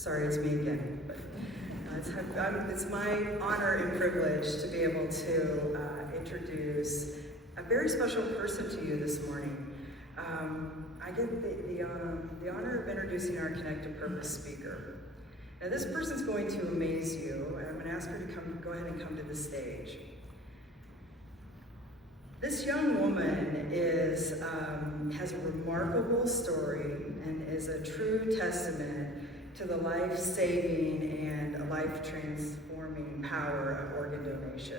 Sorry, it's me again. But, it's my honor and privilege to be able to introduce a very special person to you this morning. I get the honor of introducing our Connect to Purpose speaker. Now, this person's going to amaze you, and I'm going to ask her to go ahead and come to the stage. This young woman has a remarkable story and is a true testament to the life-saving and life-transforming power of organ donation.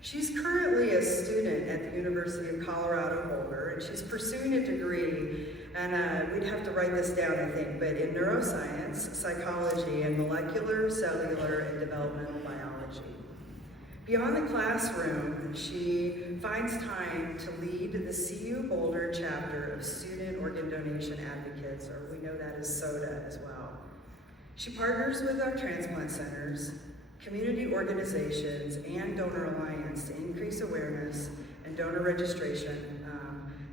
She's currently a student at the University of Colorado Boulder, and she's pursuing a degree, and we'd have to write this down, I think, but in neuroscience, psychology, and molecular, cellular, and developmental biology. Beyond the classroom, she finds time to lead the CU Boulder chapter of Student Organ Donation Advocates, or we know that as SODA as well. She partners with our transplant centers, community organizations, and Donor Alliance to increase awareness and donor registration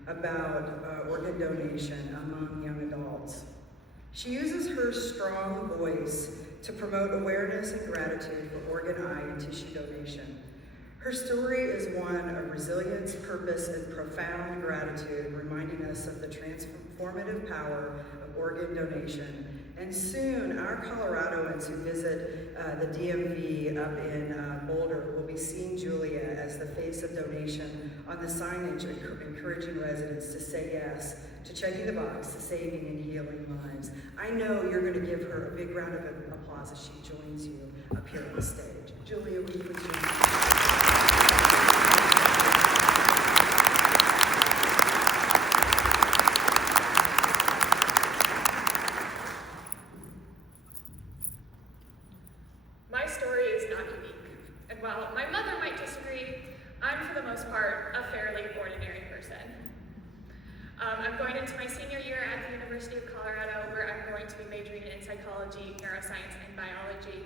about organ donation among young adults. She uses her strong voice to promote awareness and gratitude for organ, eye, and tissue donation. Her story is one of resilience, purpose, and profound gratitude, reminding us of the transformative power of organ donation. And soon, our Coloradoans who visit the DMV up in Boulder will be seeing Julia as the face of donation on the signage encouraging residents to say yes to checking the box to saving and healing lives. I know you're going to give her a big round of applause as she joins you up here on the stage. Julia, will you please join me? Psychology, neuroscience, and biology.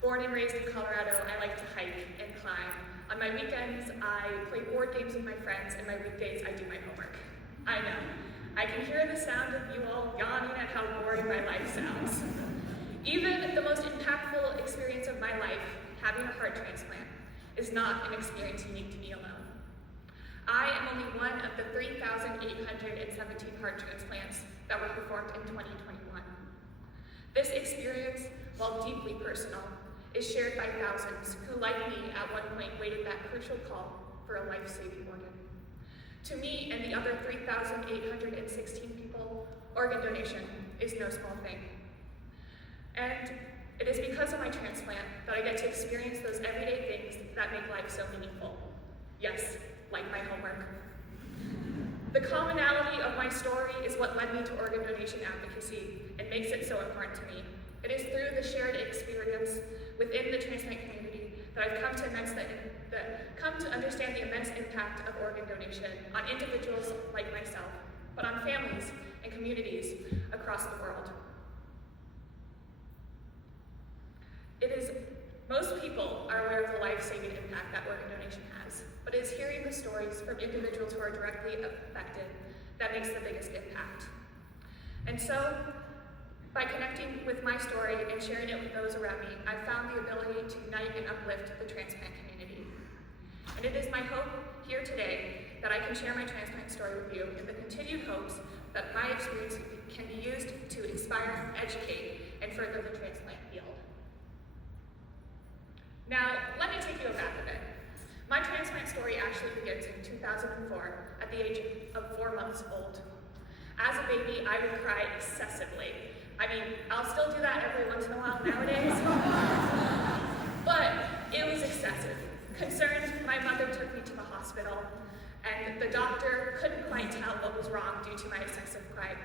Born and raised in Colorado, I like to hike and climb. On my weekends, I play board games with my friends, and my weekdays, I do my homework. I know. I can hear the sound of you all yawning at how boring my life sounds. Even the most impactful experience of my life, having a heart transplant, is not an experience unique to me alone. I am only one of the 3,817 heart transplants that were performed in 2021. This experience, while deeply personal, is shared by thousands who, like me, at one point waited that crucial call for a life-saving organ. To me and the other 3,816 people, organ donation is no small thing. And it is because of my transplant that I get to experience those everyday things that make life so meaningful. Yes, like my homework. The commonality of my story is what led me to organ donation advocacy and makes it so important to me. It is through the shared experience within the transplant community that I've come to understand the immense impact of organ donation on individuals like myself, but on families and communities across the world. Most people are aware of the life-saving impact that organ donation has, but it is hearing the stories from individuals who are directly affected that makes the biggest impact. And so, by connecting with my story and sharing it with those around me, I've found the ability to unite and uplift the transplant community. And it is my hope here today that I can share my transplant story with you in the continued hopes that my experience can be used to inspire, educate, and further the transplant field. Now, let me take you back a bit. My transplant story actually begins in 2004 at the age of 4 months old. As a baby, I would cry excessively. I mean, I'll still do that every once in a while nowadays, but it was excessive. Concerned, my mother took me to the hospital, and the doctor couldn't quite tell what was wrong due to my excessive crying.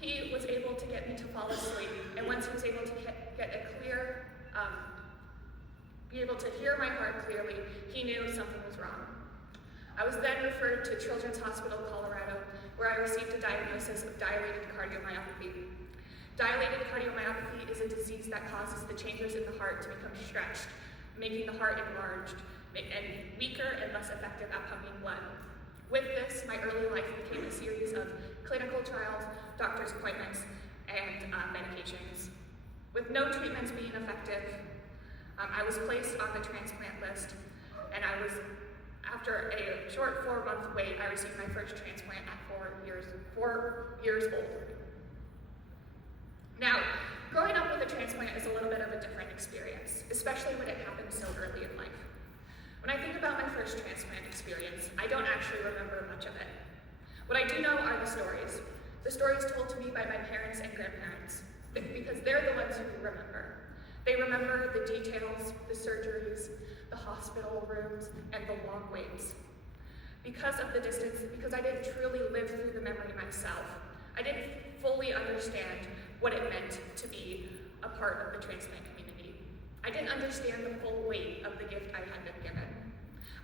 He was able to get me to fall asleep, and once he was able to be able to hear my heart clearly, he knew something was wrong. I was then referred to Children's Hospital, Colorado, where I received a diagnosis of dilated cardiomyopathy. Dilated cardiomyopathy is a disease that causes the chambers in the heart to become stretched, making the heart enlarged and weaker and less effective at pumping blood. With this, my early life became a series of clinical trials, doctor's appointments, and medication. complications. With no treatments being effective, I was placed on the transplant list, and after a short 4-month wait, I received my first transplant at 4 years old. Now, growing up with a transplant is a little bit of a different experience, especially when it happens so early in life. When I think about my first transplant experience, I don't actually remember much of it. What I do know are the stories told to me by my parents and grandparents, because they're the ones who remember. They remember the details, the surgeries, the hospital rooms, and the long waits. Because of the distance, because I didn't truly live through the memory myself, I didn't fully understand what it meant to be a part of the transplant community. I didn't understand the full weight of the gift I had been given.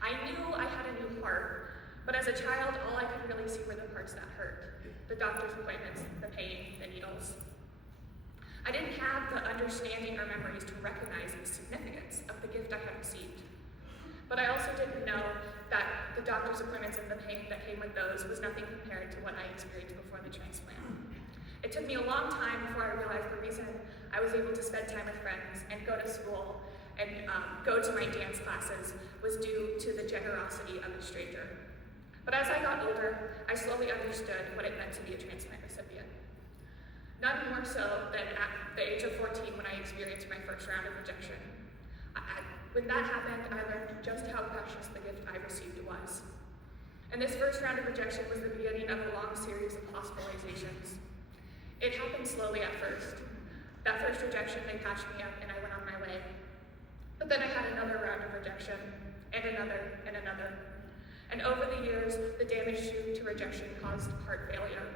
I knew I had a new heart, but as a child, all I could really see were the parts that hurt. The doctor's appointments, the pain, the needles. I didn't have the understanding or memories to recognize the significance of the gift I had received. But I also didn't know that the doctor's appointments and the pain that came with those was nothing compared to what I experienced before the transplant. It took me a long time before I realized the reason I was able to spend time with friends and go to school and go to my dance classes was due to the generosity of a stranger. But as I got older, I slowly understood what it meant to be a transplant recipient. None more so than at the age of 14 when I experienced my first round of rejection. When that happened, I learned just how precious the gift I received was. And this first round of rejection was the beginning of a long series of hospitalizations. It happened slowly at first. That first rejection, they patched me up and I went on my way. But then I had another round of rejection, and another, and another. And over the years, the damage due to rejection caused heart failure.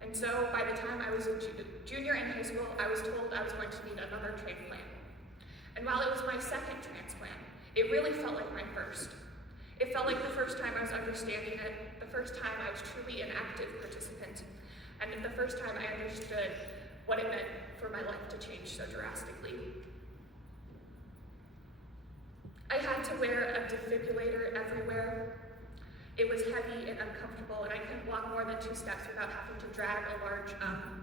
And so by the time I was a junior in high school, I was told I was going to need another transplant. And while it was my second transplant, it really felt like my first. It felt like the first time I was understanding it, the first time I was truly an active participant, and the first time I understood what it meant for my life to change so drastically. I had to wear a defibrillator everywhere. It was heavy and uncomfortable, and I couldn't walk more than 2 steps without having to drag a large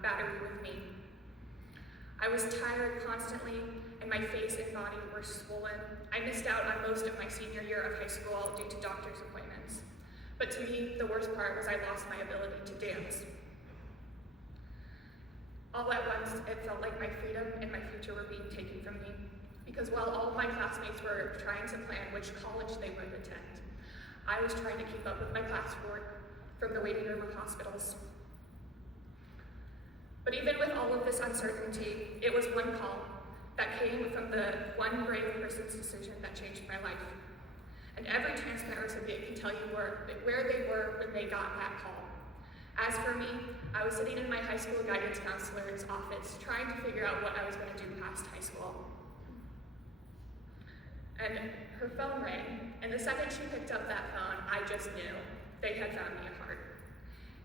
battery with me. I was tired constantly, and my face and body were swollen. I missed out on most of my senior year of high school due to doctor's appointments. But to me, the worst part was I lost my ability to dance. All at once, it felt like my freedom and my future were being taken from me, because while all of my classmates were trying to plan which college they would attend, I was trying to keep up with my classwork from the waiting room of hospitals. But even with all of this uncertainty, it was one call that came from the one brave person's decision that changed my life. And every transplant recipient can tell you where they were when they got that call. As for me, I was sitting in my high school guidance counselor's office trying to figure out what I was going to do past high school. And her phone rang, and the second she picked up that phone, I just knew they had found me a heart.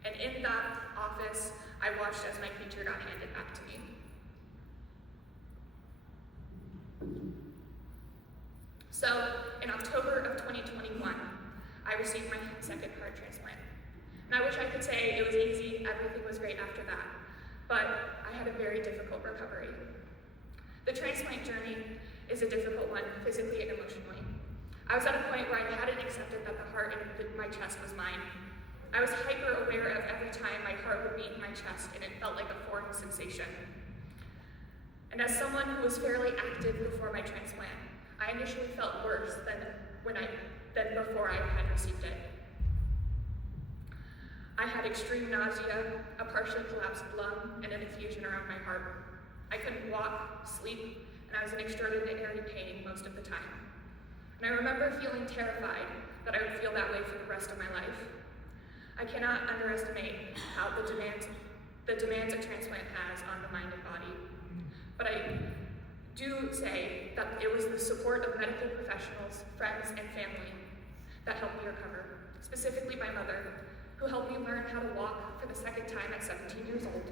And in that office, I watched as my future got handed back to me. So, in October of 2021, I received my second heart transplant. And I wish I could say it was easy, everything was great after that, but I had a very difficult recovery. The transplant journey is a difficult one, physically and emotionally. I was at a point where I hadn't accepted that the heart in my chest was mine. I was hyper aware of every time my heart would beat in my chest, and it felt like a foreign sensation. And as someone who was fairly active before my transplant, I initially felt worse than before I had received it. I had extreme nausea, a partially collapsed lung, and an effusion around my heart. I couldn't walk, sleep, and I was in extraordinary pain most of the time. And I remember feeling terrified that I would feel that way for the rest of my life. I cannot underestimate how the demands a transplant has on the mind and body. But I do say that it was the support of medical professionals, friends, and family that helped me recover, specifically my mother, who helped me learn how to walk for the second time at 17 years old,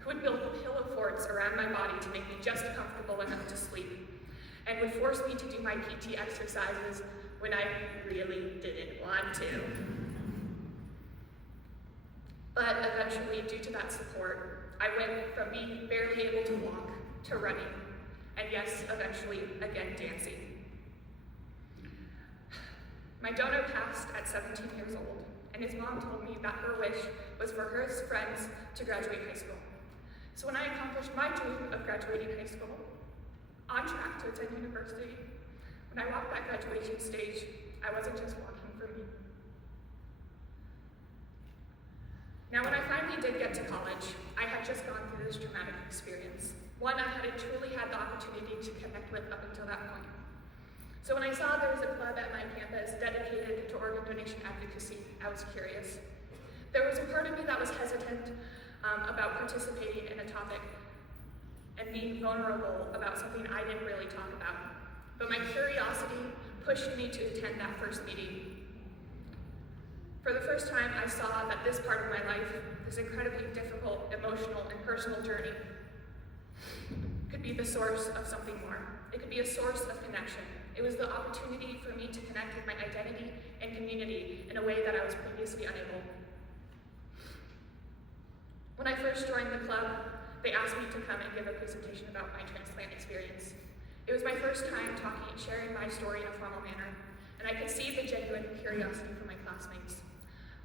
who would build pillow forts around my body to make me just comfortable enough to sleep, and would force me to do my PT exercises when I really didn't want to. But eventually, due to that support, I went from being barely able to walk to running, and yes, eventually, again, dancing. My donor passed at 17 years old, and his mom told me that her wish was for her friends to graduate high school. So when I accomplished my dream of graduating high school, on track to attend university, when I walked that graduation stage, I wasn't just walking for me. Now, when I finally did get to college, I had just gone through this traumatic experience, one I hadn't truly had the opportunity to connect with up until that point. So when I saw there was a club at my campus dedicated to organ donation advocacy, I was curious. There was a part of me that was hesitant about participating in a topic and being vulnerable about something I didn't really talk about. But my curiosity pushed me to attend that first meeting. For the first time, I saw that this part of my life, this incredibly difficult, emotional, and personal journey, could be the source of something more. It could be a source of connection. It was the opportunity for me to connect with my identity and community in a way that I was previously unable. When I first joined the club, they asked me to come and give a presentation about my transplant experience. It was my first time sharing my story in a formal manner, and I could see the genuine curiosity from my classmates.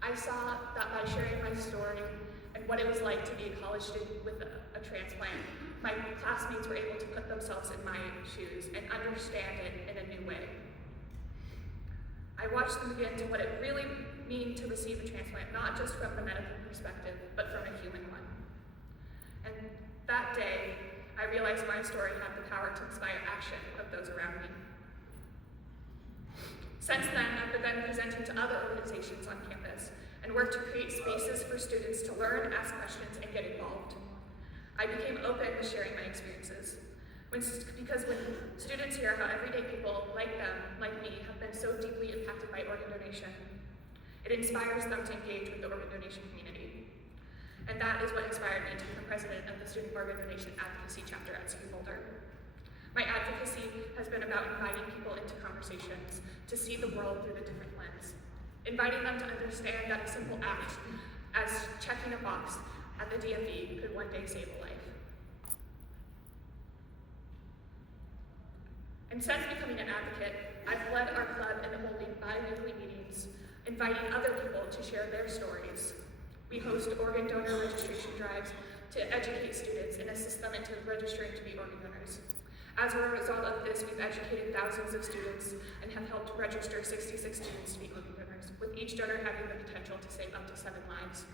I saw that by sharing my story and what it was like to be a college student with a transplant, my classmates were able to put themselves in my shoes and understand it in a new way. I watched them get into what it really means to receive a transplant, not just from the medical perspective, but from a human one. And that day, I realized my story had the power to inspire action of those around me. Since then, I've begun presenting to other organizations on campus and worked to create spaces for students to learn, ask questions, and get involved. I became open to sharing my experiences, because when students hear how everyday people like them, like me, have been so deeply impacted by organ donation, it inspires them to engage with the organ donation community. And that is what inspired me to become president of the Student Organ Donation Advocacy Chapter at SU Boulder. My advocacy has been about inviting people into conversations to see the world through a different lens, inviting them to understand that a simple act as checking a box at the DMV could one day save a life. And since becoming an advocate, I've led our club in holding bi-weekly meetings, inviting other people to share their stories. We host organ donor registration drives to educate students and assist them into registering to be organ donors. As a result of this, we've educated thousands of students and have helped register 66 students to be organ donors, with each donor having the potential to save up to 7 lives.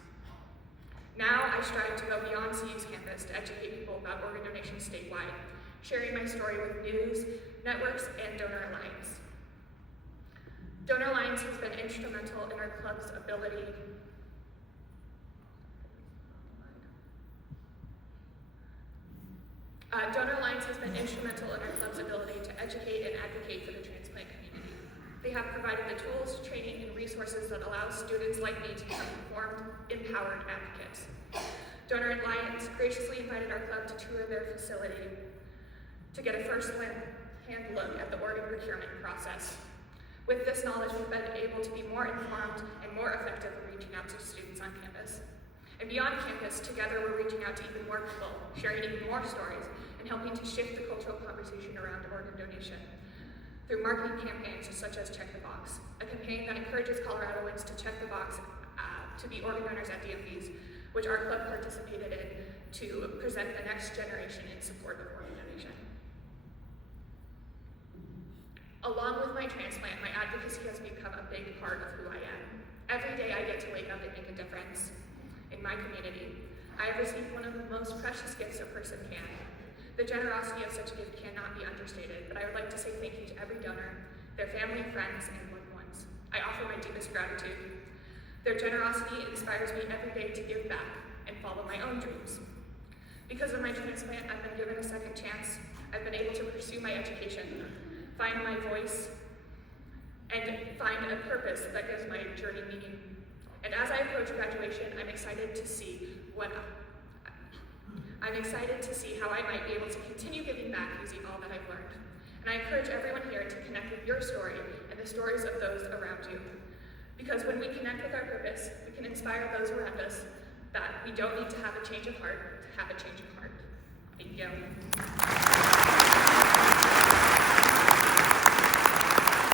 Now I strive to go beyond CU's campus to educate people about organ donation statewide, sharing my story with news, networks, and Donor Alliance. Donor Alliance has been instrumental in our club's ability to educate and advocate for the transplant community. They have provided the tools, training, and resources that allow students like me to become informed, empowered advocates. Donor Alliance graciously invited our club to tour their facility to get a first-hand look at the organ procurement process. With this knowledge, we've been able to be more informed and more effective in reaching out to students on campus. And beyond campus, together we're reaching out to even more people, sharing even more stories, and helping to shift the cultural conversation around organ donation through marketing campaigns such as Check the Box, a campaign that encourages Coloradoans to check the box to be organ donors at DMVs, which our club participated in to present the next generation in support of organ donation. Along with my transplant, my advocacy has become a big part of who I am. Every day I get to wake up and make a difference in my community. I have received one of the most precious gifts a person can. The generosity of such a gift cannot be understated, but I would like to say thank you to every donor, their family, friends, and loved ones. I offer my deepest gratitude. Their generosity inspires me every day to give back and follow my own dreams. Because of my transplant, I've been given a second chance. I've been able to pursue my education, find my voice, and find a purpose that gives my journey meaning. And as I approach graduation, I'm excited to see how I might be able to continue giving back using all that I've learned. And I encourage everyone here to connect with your story and the stories of those around you. Because when we connect with our purpose, we can inspire those around us that we don't need to have a change of heart to have a change of heart.